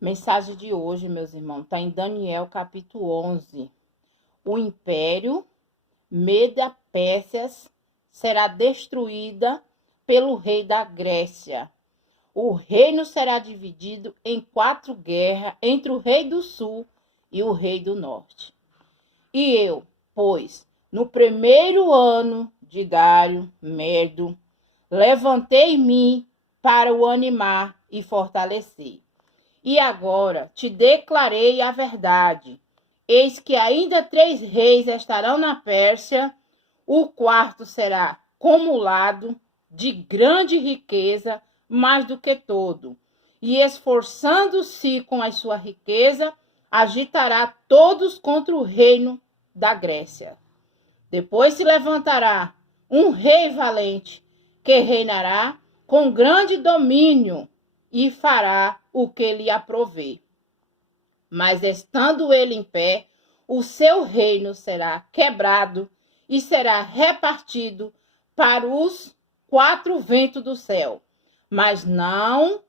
Mensagem de hoje, meus irmãos, está em Daniel capítulo 11. O império Medo-Pérsia será destruída pelo rei da Grécia. O reino será dividido em 4 guerras entre o rei do sul e o rei do norte. E eu, pois, no primeiro ano de Dário Merdo, levantei-me para o animar e fortalecer. E agora te declarei a verdade. Eis que ainda 3 reis estarão na Pérsia, o quarto será cumulado de grande riqueza, mais do que todo, e esforçando-se com a sua riqueza, agitará todos contra o reino da Grécia. Depois se levantará um rei valente, que reinará com grande domínio, e fará o que lhe aprouver. Mas estando ele em pé, o seu reino será quebrado e será repartido para os 4 ventos do céu, mas não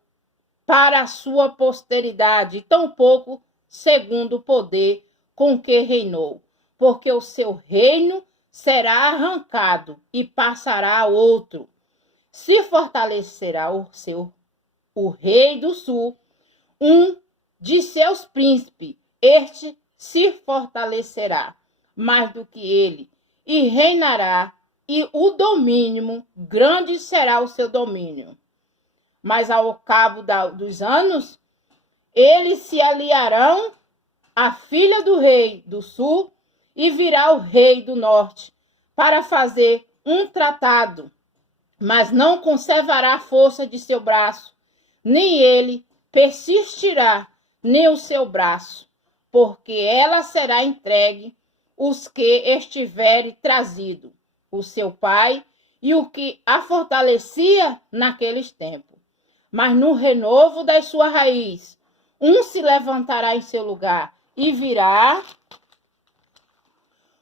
para a sua posteridade, tampouco segundo o poder com que reinou, porque o seu reino será arrancado e passará a outro. Se fortalecerá o rei do sul, um de seus príncipes, este se fortalecerá mais do que ele, e reinará, e o domínio, grande será o seu domínio. Mas ao cabo dos anos, eles se aliarão à filha do rei do sul, e virá o rei do norte, para fazer um tratado, mas não conservará a força de seu braço, nem ele persistirá, nem o seu braço, porque ela será entregue os que estiverem trazido, o seu pai e o que a fortalecia naqueles tempos. Mas no renovo da sua raiz, um se levantará em seu lugar, e virá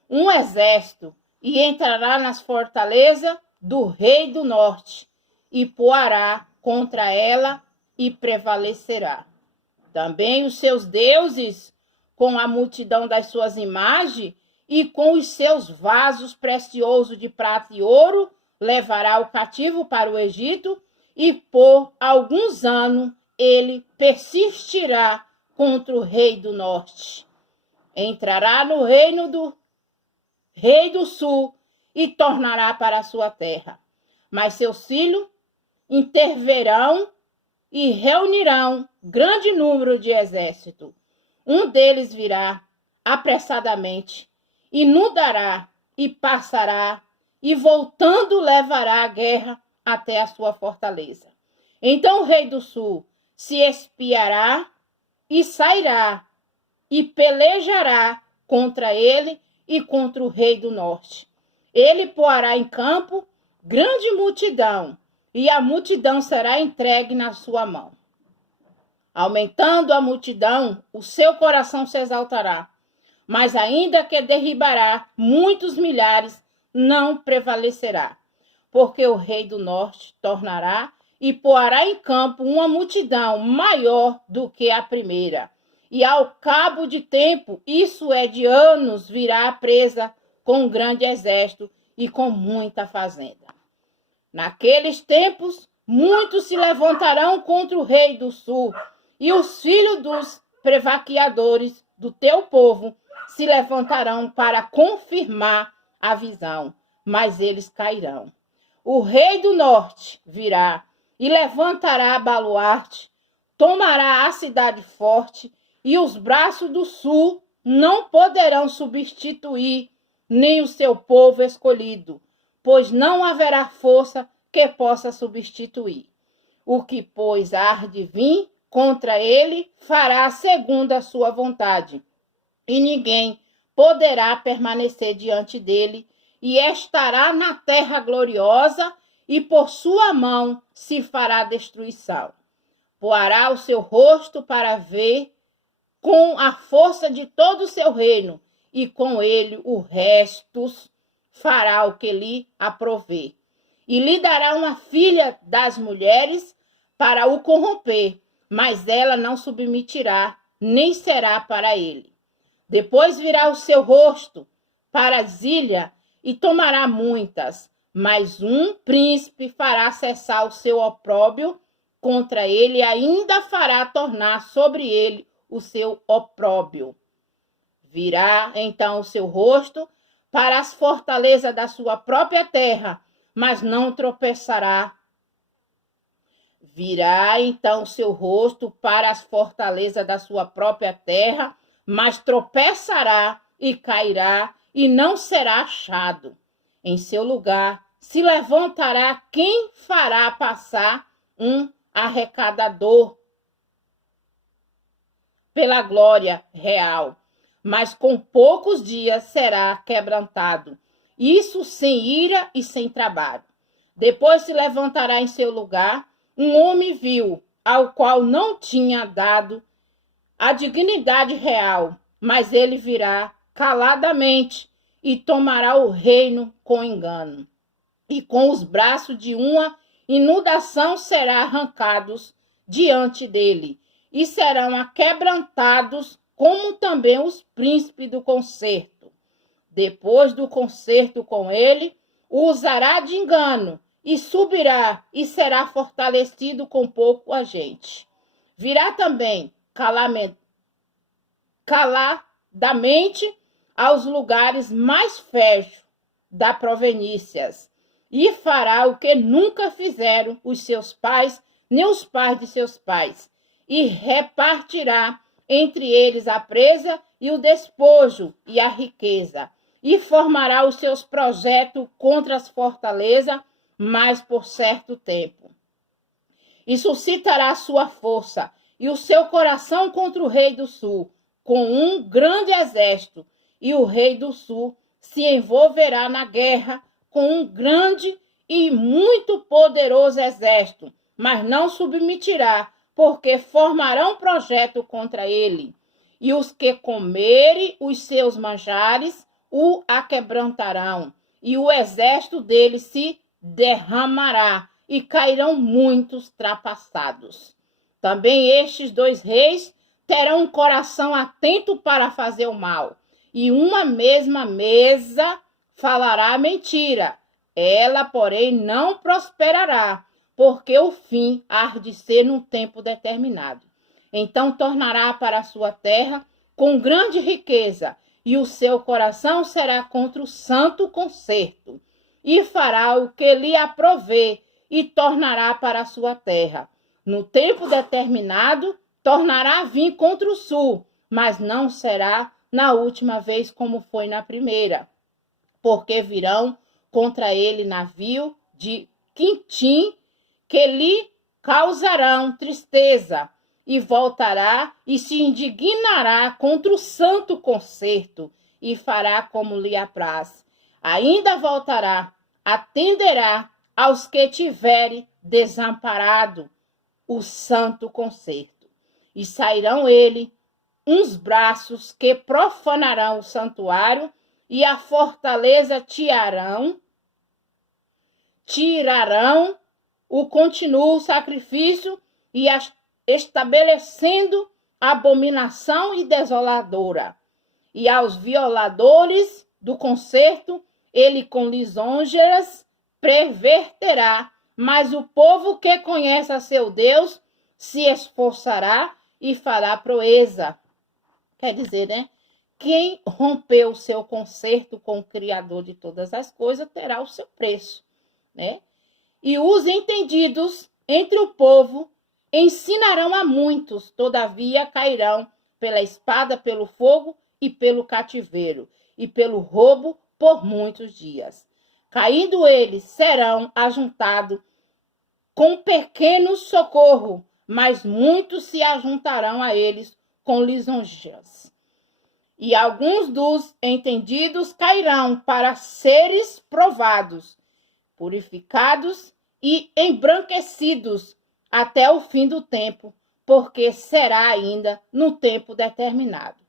um exército, e entrará nas fortalezas do rei do norte, e poará contra ela, e prevalecerá. Também os seus deuses, com a multidão das suas imagens, e com os seus vasos preciosos de prata e ouro, levará o cativo para o Egito, e por alguns anos ele persistirá contra o rei do norte. Entrará no reino do rei do sul e tornará para a sua terra. Mas seus filhos interverão e reunirão grande número de exército. Um deles virá apressadamente, inundará e passará, e voltando levará a guerra até a sua fortaleza. Então o rei do sul se espiará e sairá, e pelejará contra ele e contra o rei do norte. Ele porá em campo grande multidão, e a multidão será entregue na sua mão. Aumentando a multidão, o seu coração se exaltará, mas ainda que derribará muitos milhares, não prevalecerá, porque o rei do norte tornará e porá em campo uma multidão maior do que a primeira. E ao cabo de tempo, isso é de anos, virá presa com um grande exército e com muita fazenda. Naqueles tempos, muitos se levantarão contra o rei do sul, e os filhos dos prevaqueadores do teu povo se levantarão para confirmar a visão, mas eles cairão. O rei do norte virá e levantará baluarte, tomará a cidade forte, e os braços do sul não poderão substituir nem o seu povo escolhido, pois não haverá força que possa substituir. O que, pois, há de vir contra ele, fará segundo a sua vontade, e ninguém poderá permanecer diante dele, e estará na terra gloriosa, e por sua mão se fará destruição. Poará o seu rosto para ver com a força de todo o seu reino, e com ele o resto fará o que lhe aprouver. E lhe dará uma filha das mulheres para o corromper, mas ela não submeterá, nem será para ele. Depois virá o seu rosto para as ilhas e tomará muitas, mas um príncipe fará cessar o seu opróbrio contra ele e ainda fará tornar sobre ele o seu opróbrio. Virá então o seu rosto para as fortalezas da sua própria terra, mas não tropeçará. Virá então o seu rosto para as fortalezas da sua própria terra, mas tropeçará e cairá e não será achado. Em seu lugar se levantará quem fará passar um arrecadador pela glória real, mas com poucos dias será quebrantado, isso sem ira e sem trabalho. Depois se levantará em seu lugar um homem vil, ao qual não tinha dado a dignidade real, mas ele virá caladamente e tomará o reino com engano. E com os braços de uma inundação será arrancados diante dele, e serão aquebrantados, como também os príncipes do concerto. Depois do concerto com ele, o usará de engano, e subirá e será fortalecido com pouco agente. Virá também caladamente aos lugares mais férteis da províncias, e fará o que nunca fizeram os seus pais, nem os pais de seus pais, e repartirá entre eles a presa e o despojo e a riqueza, e formará os seus projetos contra as fortalezas, mas por certo tempo. E suscitará a sua força e o seu coração contra o rei do sul, com um grande exército, e o rei do sul se envolverá na guerra com um grande e muito poderoso exército, mas não submeterá, porque formarão projeto contra ele. E os que comerem os seus manjares o aquebrantarão, e o exército dele se derramará, e cairão muitos trapassados. Também estes dois reis terão um coração atento para fazer o mal, e uma mesma mesa falará mentira. Ela, porém, não prosperará, porque o fim há de ser num tempo determinado. Então tornará para a sua terra com grande riqueza, e o seu coração será contra o santo concerto, e fará o que lhe aprover, e tornará para a sua terra. No tempo determinado, tornará a vir contra o sul, mas não será na última vez como foi na primeira, porque virão contra ele navio de quintim, que lhe causarão tristeza, e voltará e se indignará contra o santo concerto, e fará como lhe apraz. Ainda voltará, atenderá aos que tiverem desamparado o santo concerto, e sairão ele uns braços que profanarão o santuário, e a fortaleza tirarão o contínuo sacrifício, e estabelecendo abominação e desoladora. E aos violadores do concerto, ele com lisonjas perverterá, mas o povo que conhece a seu Deus se esforçará e fará proeza. Quer dizer, né? Quem rompeu o seu concerto com o Criador de todas as coisas terá o seu preço, né? E os entendidos entre o povo ensinarão a muitos, todavia cairão pela espada, pelo fogo e pelo cativeiro, e pelo roubo por muitos dias. Caindo eles, serão ajuntados com pequeno socorro, mas muitos se ajuntarão a eles com lisonjas. E alguns dos entendidos cairão para seres provados, purificados e embranquecidos até o fim do tempo, porque será ainda no tempo determinado.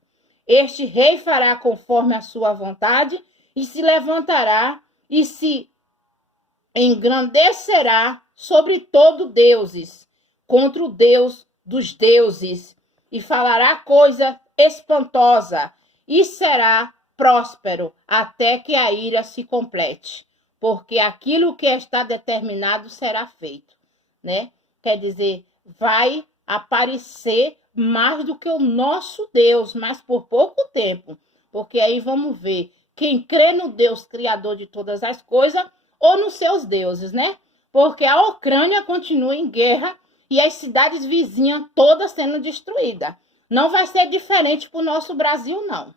Este rei fará conforme a sua vontade, e se levantará e se engrandecerá sobre todo deuses, contra o Deus dos deuses, e falará coisa espantosa, e será próspero até que a ira se complete, porque aquilo que está determinado será feito, né? Quer dizer, vai aparecer mais do que o nosso Deus, mas por pouco tempo, porque aí vamos ver quem crê no Deus criador de todas as coisas ou nos seus deuses, né? Porque a Ucrânia continua em guerra e as cidades vizinhas todas sendo destruídas. Não vai ser diferente para o nosso Brasil, não.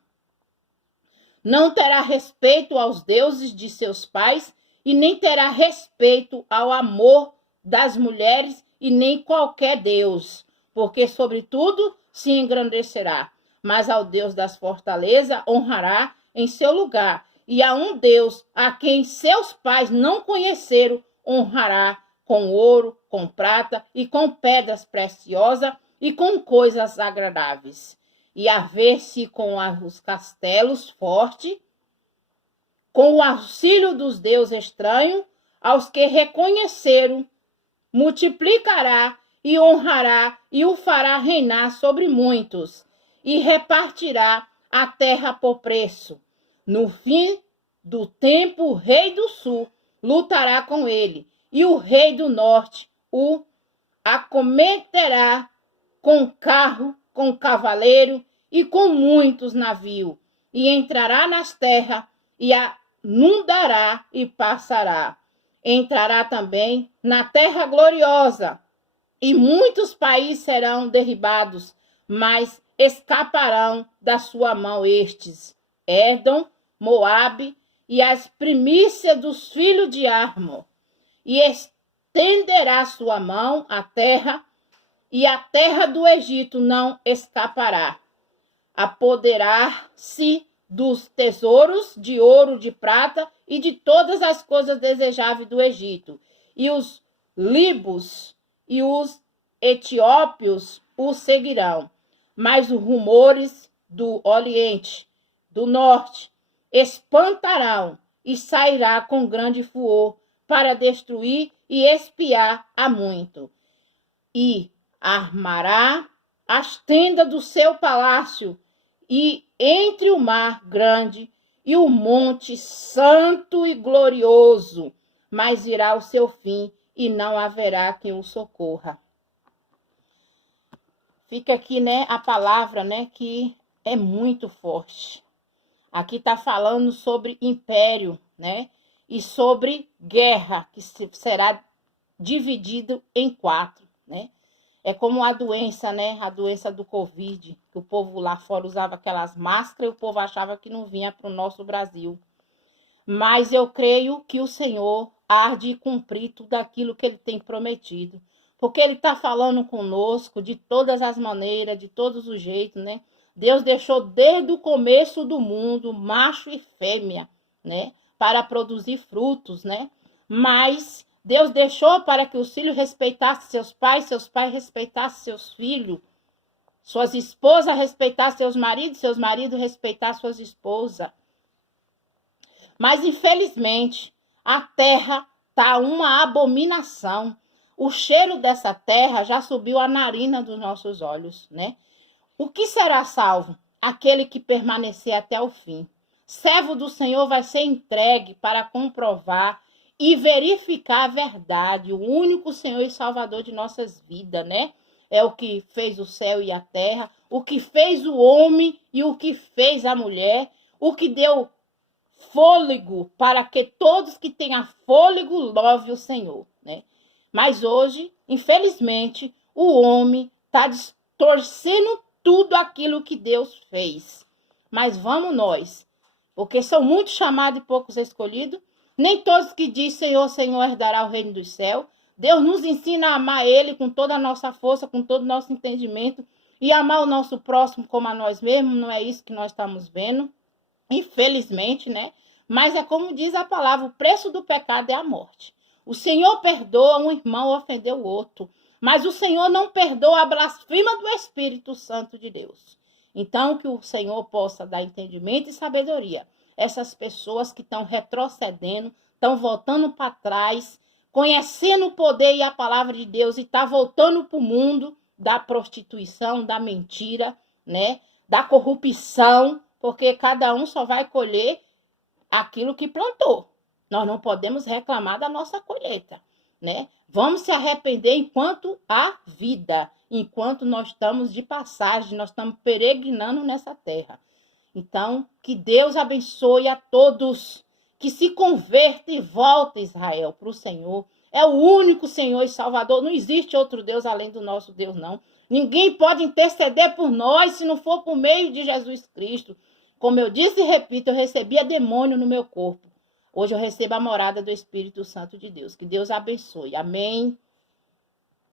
Não terá respeito aos deuses de seus pais e nem terá respeito ao amor das mulheres e nem qualquer Deus, porque sobretudo se engrandecerá, mas ao Deus das fortalezas honrará em seu lugar, e a um Deus a quem seus pais não conheceram honrará com ouro, com prata e com pedras preciosas e com coisas agradáveis. E a ver-se com os castelos fortes, com o auxílio dos deuses estranhos, aos que reconheceram, multiplicará e honrará e o fará reinar sobre muitos, e repartirá a terra por preço. No fim do tempo, o rei do sul lutará com ele, e o rei do norte o acometerá com carro, com cavaleiro e com muitos navios, e entrará nas terras e a inundará e passará. Entrará também na terra gloriosa, e muitos países serão derribados, mas escaparão da sua mão estes: Édom, Moabe e as primícias dos filhos de Armo. E estenderá sua mão à terra, e a terra do Egito não escapará. Apoderar-se dos tesouros de ouro, de prata e de todas as coisas desejáveis do Egito. E os líbios e os etiópios o seguirão. Mas os rumores do Oriente, do Norte, espantarão e sairá com grande furor para destruir e espiar a muito. E armará as tendas do seu palácio e entre o mar grande e o monte santo e glorioso, mas virá o seu fim e não haverá quem o socorra. Fica aqui, né, a palavra, né, que é muito forte. Aqui está falando sobre império, né, e sobre guerra, que será dividido em 4, né. É como a doença, né, a doença do Covid, que o povo lá fora usava aquelas máscaras e o povo achava que não vinha para o nosso Brasil. Mas eu creio que o Senhor há de cumprir tudo aquilo que ele tem prometido. Porque ele está falando conosco de todas as maneiras, de todos os jeitos, né? Deus deixou desde o começo do mundo, macho e fêmea, né? Para produzir frutos, né? Mas Deus deixou para que os filhos respeitassem seus pais respeitassem seus filhos, suas esposas respeitassem seus maridos respeitassem suas esposas. Mas, infelizmente, a terra está uma abominação. O cheiro dessa terra já subiu à narina dos nossos olhos, né? O que será salvo? Aquele que permanecer até o fim. Servo do Senhor vai ser entregue para comprovar e verificar a verdade. O único Senhor e Salvador de nossas vidas, né? É o que fez o céu e a terra, o que fez o homem e o que fez a mulher, o que deu fôlego para que todos que tenham fôlego louve o Senhor, né? Mas hoje, infelizmente, o homem está distorcendo tudo aquilo que Deus fez. Mas vamos nós, porque são muitos chamados e poucos escolhidos. Nem todos que dizem Senhor, Senhor, herdará o reino do céu. Deus nos ensina a amar Ele com toda a nossa força, com todo o nosso entendimento, e amar o nosso próximo como a nós mesmos. Não é isso que nós estamos vendo, infelizmente, né? Mas é como diz a palavra, o preço do pecado é a morte. O Senhor perdoa um irmão ofender o outro, mas o Senhor não perdoa a blasfema do Espírito Santo de Deus. Então, que o Senhor possa dar entendimento e sabedoria. Essas pessoas que estão retrocedendo, estão voltando para trás, conhecendo o poder e a palavra de Deus e estão voltando para o mundo, da prostituição, da mentira, né? Da corrupção, porque cada um só vai colher aquilo que plantou. Nós não podemos reclamar da nossa colheita, né? Vamos se arrepender enquanto há vida, enquanto nós estamos de passagem, nós estamos peregrinando nessa terra. Então, que Deus abençoe a todos, que se converta e volta, Israel, para o Senhor. É o único Senhor e Salvador, não existe outro Deus além do nosso Deus, não. Ninguém pode interceder por nós se não for por meio de Jesus Cristo. Como eu disse e repito, eu recebia demônio no meu corpo. Hoje eu recebo a morada do Espírito Santo de Deus. Que Deus abençoe. Amém.